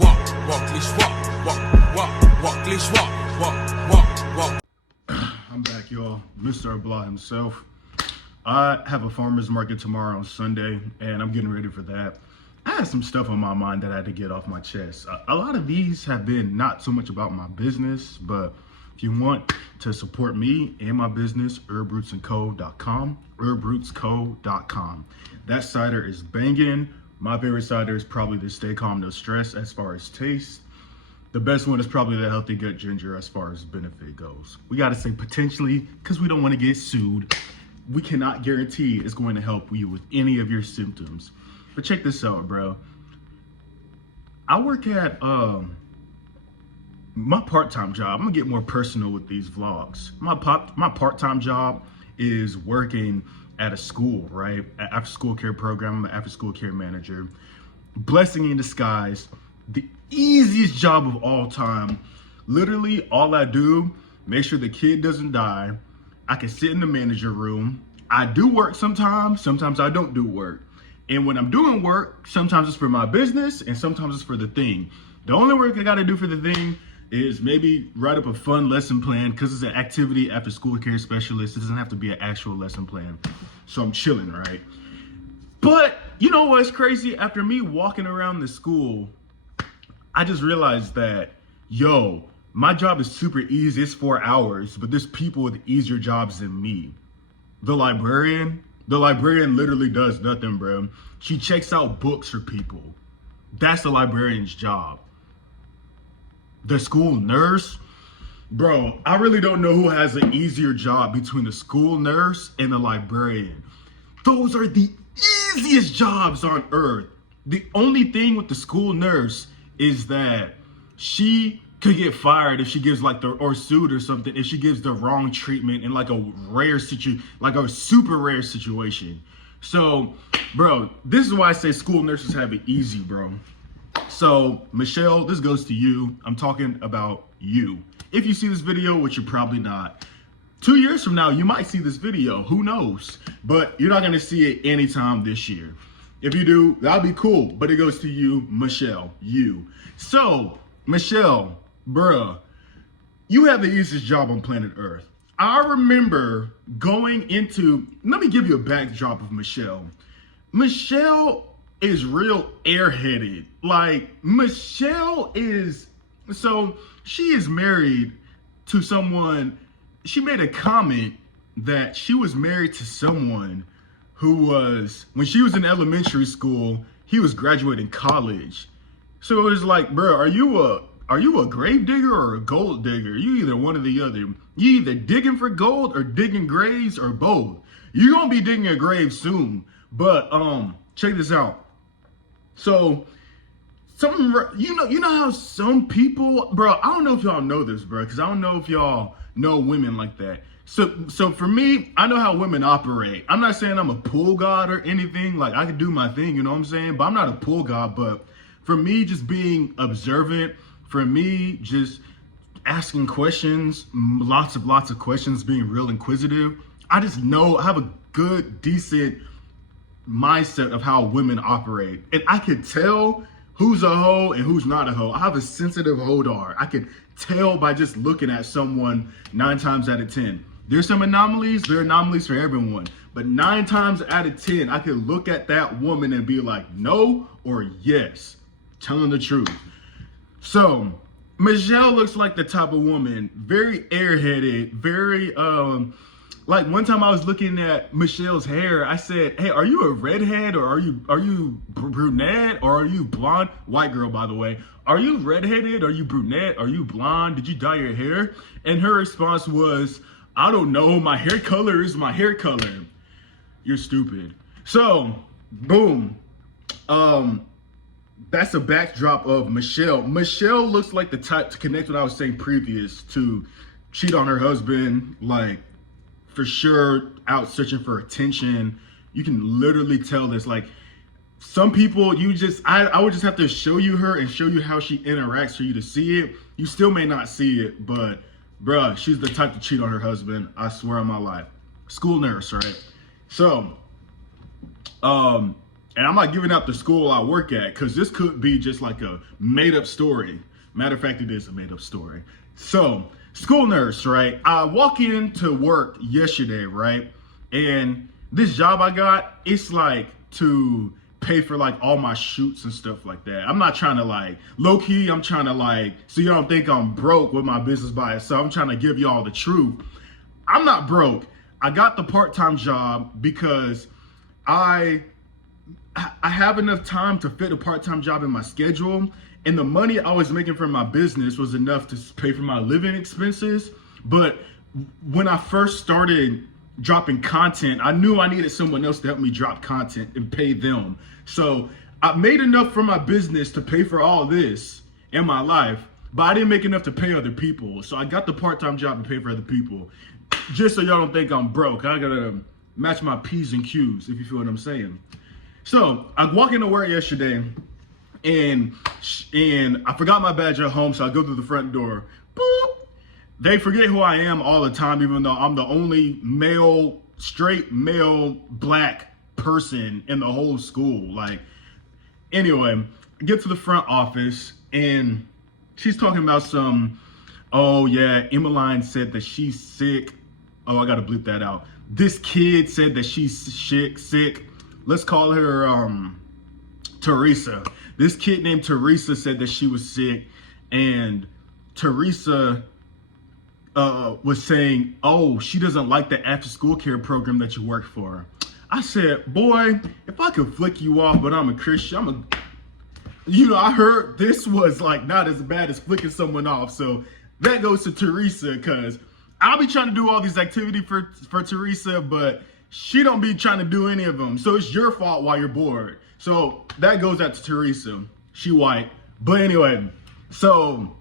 I'm back, y'all. Mr. Blah himself. I have a farmer's market tomorrow on Sunday, and I'm getting ready for that. I had some stuff on my mind that I had to get off my chest. A lot of these have been not so much about my business, but if you want to support me and my business, herbrootsandco.com, herbrootsco.com. That cider is banging. My favorite cider is probably the Stay Calm No Stress as far as taste. The best one is probably the Healthy Gut Ginger as far as benefit goes. We got to say potentially because we don't want to get sued. We cannot guarantee it's going to help you with any of your symptoms. But check this out, bro. I work at my part-time job. I'm gonna get more personal with these vlogs. My part-time job is working at a school, right? After school care program. I'm an after school care manager. Blessing in disguise. The easiest job of all time. Literally all I do, make sure the kid doesn't die. I can sit in the manager room. I do work sometimes I don't do work. And when I'm doing work, sometimes it's for my business and sometimes it's for the thing. The only work I gotta do for the thing is maybe write up a fun lesson plan because it's an activity after school care specialist. It doesn't have to be an actual lesson plan. So I'm chilling, right? But you know what's crazy? After me walking around the school, I just realized that, my job is super easy. It's 4 hours, but there's people with easier jobs than me. The librarian literally does nothing, bro. She checks out books for people. That's the librarian's job. The school nurse, bro, I really don't know who has an easier job between the school nurse and the librarian. Those are the easiest jobs on earth. The only thing with the school nurse is that she could get fired if she gives or sued or something if she gives the wrong treatment in like a super rare situation. So, bro, this is why I say school nurses have it easy, bro. So, Michelle, this goes to you. I'm talking about you. If you see this video, which you're probably not, 2 years from now, you might see this video. Who knows? But you're not going to see it anytime this year. If you do, that'll be cool. But it goes to you, Michelle, you. So, Michelle, bruh, you have the easiest job on planet Earth. I remember let me give you a backdrop of Michelle. Michelle is real airheaded. She is married to someone. She made a comment that she was married to someone who was, when she was in elementary school, he was graduating college. So it was like, bro, are you a grave digger or a gold digger? You either one or the other. You either digging for gold or digging graves or both. You're gonna be digging a grave soon. But check this out. So you know how some people, bro, I don't know if y'all know this, bro, because I don't know if y'all know women like that. So for me, I know how women operate. I'm not saying I'm a pool god or anything. Like, I can do my thing, you know what I'm saying? But I'm not a pool god. But for me, just being observant, for me, just asking questions, lots of questions, being real inquisitive. I just know I have a good, decent mindset of how women operate. And I can tell who's a hoe and who's not a hoe. I have a sensitive hodar. I can tell by just looking at someone 9 times out of 10. There's some anomalies. There are anomalies for everyone. But 9 times out of 10, I can look at that woman and be like, no or yes, telling the truth. So Michelle looks like the type of woman, very airheaded, very, like one time I was looking at Michelle's hair, I said, hey, are you a redhead or are you brunette or are you blonde? White girl, by the way. Are you redheaded? Are you brunette? Are you blonde? Did you dye your hair? And her response was, I don't know. My hair color is my hair color. You're stupid. So, boom. That's a backdrop of Michelle. Michelle looks like the type to connect what I was saying previous, to cheat on her husband, like for sure out searching for attention. You can literally tell this. Like some people, I would just have to show you her and show you how she interacts for you to see it. You still may not see it, but bruh, she's the type to cheat on her husband. I swear on my life. School nurse, right? So, And I'm not giving out the school I work at because this could be just like a made up story. Matter of fact, it is a made up story. So, school nurse, right? I walk into work yesterday, right? And this job I got, it's like to pay for like all my shoots and stuff like that. I'm not trying to like, low key, I'm trying to like, so you don't think I'm broke with my business by itself. I'm trying to give y'all the truth. I'm not broke. I got the part-time job because I have enough time to fit a part-time job in my schedule, and the money I was making from my business was enough to pay for my living expenses. But when I first started dropping content, I knew I needed someone else to help me drop content and pay them. So I made enough from my business to pay for all this in my life, but I didn't make enough to pay other people. So I got the part-time job to pay for other people. Just so y'all don't think I'm broke, I gotta match my P's and Q's, if you feel what I'm saying. So I walk into work yesterday, and I forgot my badge at home, so I go through the front door. Boop. They forget who I am all the time, even though I'm the only male, straight male, black person in the whole school. Like, anyway, I get to the front office, and she's talking about some, oh yeah, Emmeline said that she's sick. Oh, I gotta bleep that out. This kid said that she's sick. Let's call her Teresa. This kid named Teresa said that she was sick, and Teresa was saying, oh, she doesn't like the after school care program that you work for. I said, boy, if I could flick you off, but I'm a Christian, I heard this was like not as bad as flicking someone off. So that goes to Teresa, because I'll be trying to do all these activities for Teresa, but she don't be trying to do any of them. So it's your fault while you're bored. So that goes out to Teresa. She white. But anyway, so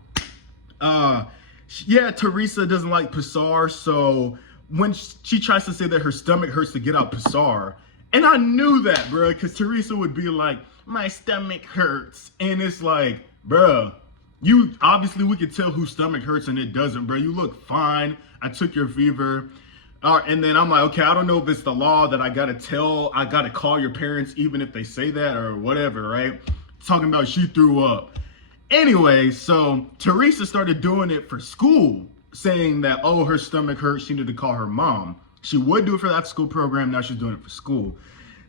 yeah, Teresa doesn't like Pessar. So when she tries to say that her stomach hurts to get out Pessar, and I knew that, bro, because Teresa would be like, my stomach hurts. And it's like, bro, you obviously, we could tell whose stomach hurts and it doesn't, bro. You look fine. I took your fever. And then I'm like, okay, I don't know if it's the law that I gotta call your parents even if they say that or whatever, right? Talking about she threw up. Anyway, so Teresa started doing it for school, saying that, oh, her stomach hurts, she needed to call her mom. She would do it for that school program, now she's doing it for school.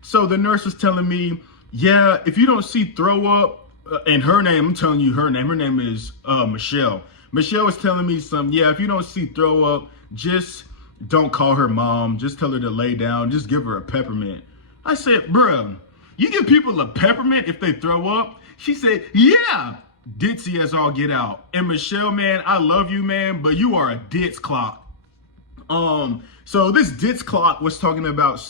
So the nurse was telling me, yeah, if you don't see throw up, and her name, I'm telling you her name is Michelle. Michelle was telling me if you don't see throw up, just don't call her mom. Just tell her to lay down. Just give her a peppermint. I said, bruh, you give people a peppermint if they throw up? She said, yeah, ditzy as all get out. And Michelle, man, I love you, man, but you are a ditz clock. So this ditz clock was talking about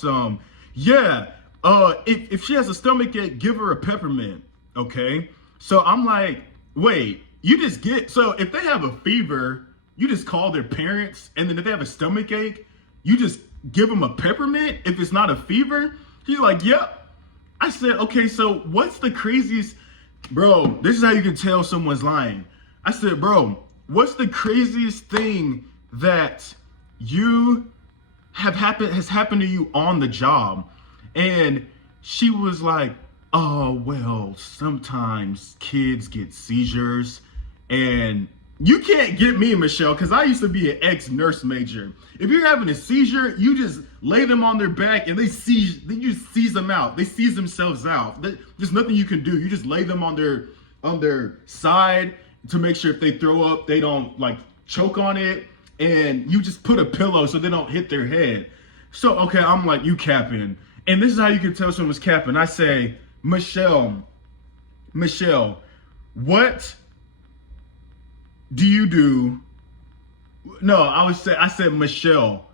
if she has a stomach ache, give her a peppermint, okay? So I'm like, wait, so if they have a fever, you just call their parents, and then if they have a stomach ache, you just give them a peppermint if it's not a fever? She's like, yep. I said, okay, so what's the craziest, bro, this is how you can tell someone's lying. I said, bro, what's the craziest thing that has happened to you on the job? And she was like, oh, well, sometimes kids get seizures. And you can't get me, Michelle, because I used to be an ex-nurse major. If you're having a seizure, you just lay them on their back and you just seize them out. They seize themselves out. There's nothing you can do. You just lay them on their side to make sure if they throw up, they don't like choke on it. And you just put a pillow so they don't hit their head. So, okay, I'm like, you capping. And this is how you can tell someone's capping. I say, Michelle, what do you do? No, I said, Michelle,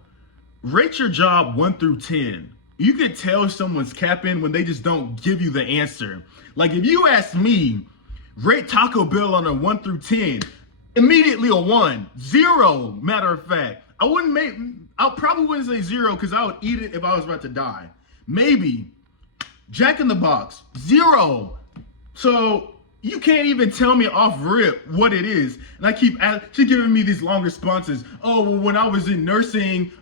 rate your job 1 through 10. You could tell someone's capping when they just don't give you the answer. Like if you ask me, rate Taco Bell on a 1 through 10, immediately a 1, 0, matter of fact. I probably wouldn't say 0 because I would eat it if I was about to die. Maybe Jack in the Box, 0. So You can't even tell me off rip what it is. And I keep she giving me these long responses. Oh, well, when I was in nursing,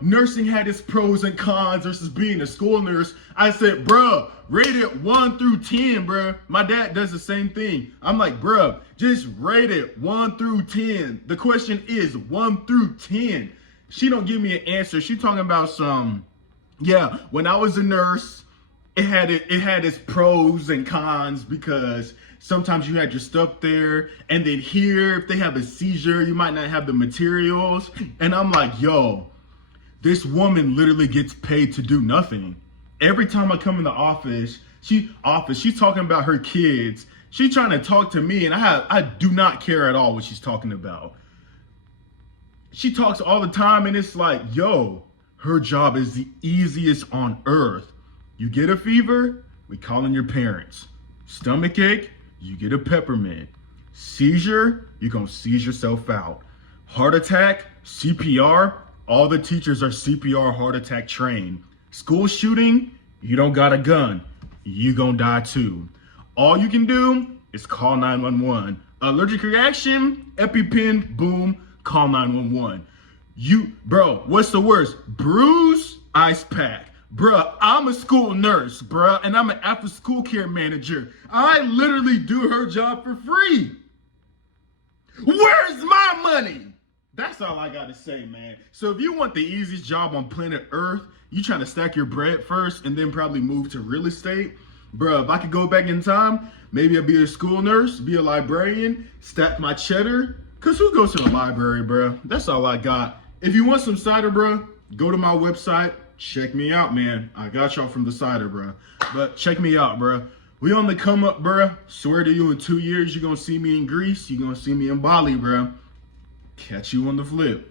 nursing had its pros and cons versus being a school nurse. I said, bruh, rate it 1 through 10, bruh. My dad does the same thing. I'm like, bruh, just rate it 1 through 10. The question is 1 through 10. She don't give me an answer. She talking about yeah, when I was a nurse, it had its pros and cons because sometimes you had your stuff there, and then here, if they have a seizure, you might not have the materials. And I'm like, yo, this woman literally gets paid to do nothing. Every time I come in the office, she's talking about her kids. She's trying to talk to me, and I do not care at all what she's talking about. She talks all the time, and it's like, yo, her job is the easiest on earth. You get a fever, we call in your parents. Stomach ache, you get a peppermint. Seizure, you're gonna seize yourself out. Heart attack, CPR, all the teachers are CPR heart attack trained. School shooting, you don't got a gun, you gonna die too. All you can do is call 911. Allergic reaction, EpiPen, boom, call 911. Bro, what's the worst? Bruise, ice pack. Bruh, I'm a school nurse, bruh, and I'm an after school care manager. I literally do her job for free. Where's my money? That's all I gotta say, man. So if you want the easiest job on planet Earth, you trying to stack your bread first and then probably move to real estate, bruh, if I could go back in time, maybe I'd be a school nurse, be a librarian, stack my cheddar, cause who goes to the library, bruh? That's all I got. If you want some cider, bruh, go to my website. Check me out, man. I got y'all from the Cider, bro. But check me out, bro. We on the come up, bro. Swear to you, in 2 years, you're going to see me in Greece. You're going to see me in Bali, bro. Catch you on the flip.